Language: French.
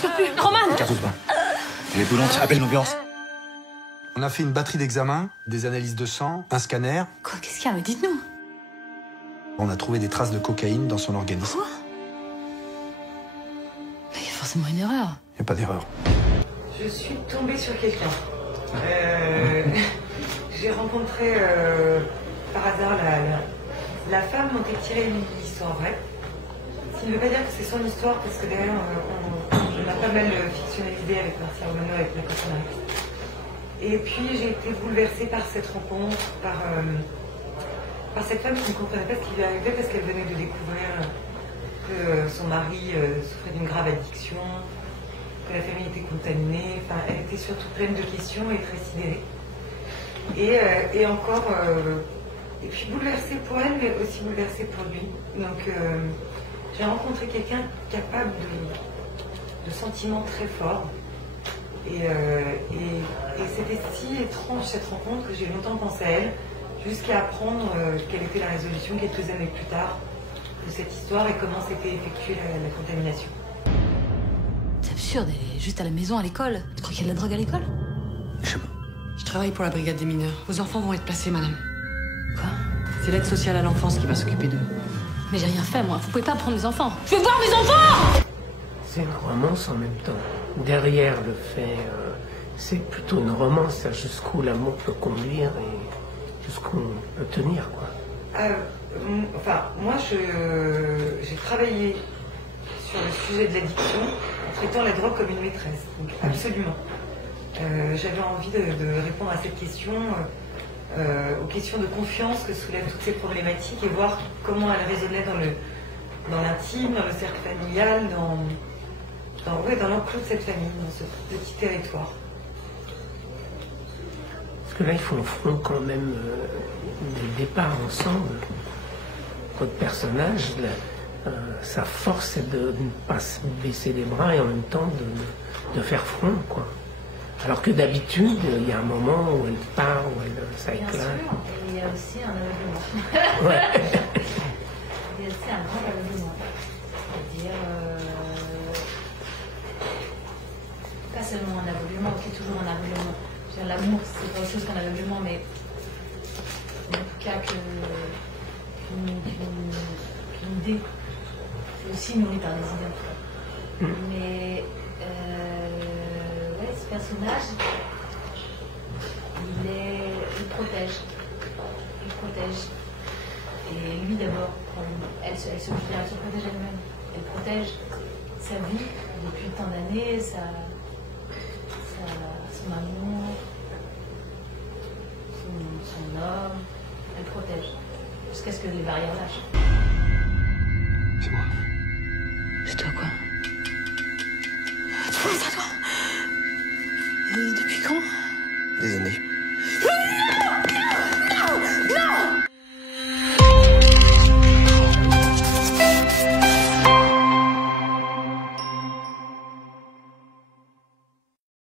respire plus. Roman! Cartouche pas. Elle est brûlante, appelle l'ambulance. On a fait une batterie d'examens, des analyses de sang, un scanner. Quoi, qu'est-ce qu'il y a? Mais dites-nous. On a trouvé des traces de cocaïne dans son organisme. Quoi? Il y a forcément une erreur. Il n'y a pas d'erreur. Je suis tombée sur quelqu'un. J'ai rencontré par hasard la femme dont est tirée une histoire vraie. Ce qui ne veut pas dire que c'est son histoire, parce que derrière, on a pas mal fictionnalisé avec Marcia Romano, avec la personnalité. Et puis j'ai été bouleversée par cette rencontre, par cette femme qui ne comprenait pas ce qui lui arrivait parce qu'elle venait de découvrir que son mari souffrait d'une grave addiction, que la famille était contaminée. Enfin, elle était surtout pleine de questions et très sidérée. Et encore, et puis bouleversée pour elle, mais aussi bouleversée pour lui. Donc j'ai rencontré quelqu'un capable de sentiments très forts. Et c'était si étrange cette rencontre que j'ai longtemps pensé à elle, jusqu'à apprendre quelle était la résolution quelques années plus tard de cette histoire et comment s'était effectuée la contamination. C'est absurde, elle est juste à la maison, à l'école. Tu crois qu'il y a de la drogue à l'école? Je sais pas. Je travaille pour la brigade des mineurs. Vos enfants vont être placés, madame. Quoi? C'est l'aide sociale à l'enfance qui va s'occuper d'eux. Mais j'ai rien fait, moi. Vous pouvez pas prendre mes enfants. Je veux voir mes enfants! C'est une romance en même temps. Derrière le fait, c'est plutôt une romance jusqu'où l'amour peut conduire et jusqu'où on peut tenir, quoi. Enfin, moi, j'ai travaillé sur le sujet de l'addiction en traitant la drogue comme une maîtresse. Donc, absolument. J'avais envie de répondre à cette question, aux questions de confiance que soulèvent toutes ces problématiques et voir comment elles résonnaient dans l'intime, dans le cercle familial, dans l'enclos de cette famille, dans ce petit territoire. Parce que là, ils font front quand même dès le départ ensemble. Votre personnage, sa force, c'est de ne pas se baisser les bras et en même temps de faire front, quoi. Alors que d'habitude, il y a un moment où elle part, où ça éclate. Bien sûr, et il y a aussi un aveuglement. Ouais. Il y a aussi un grand aveuglement. C'est-à-dire, pas seulement un aveuglement, qui est toujours un aveuglement. Je veux dire, l'amour, c'est pas autre chose qu'un aveuglement, mais en tout cas qu'une idée, c'est aussi nourri par des idées en tout cas. Mais ouais, ce personnage, il protège. Il protège. Et lui d'abord, elle se protège elle-même. Elle protège sa vie depuis tant d'années, son amour, son homme. Elle protège. Jusqu'à ce que les barrières lâchent.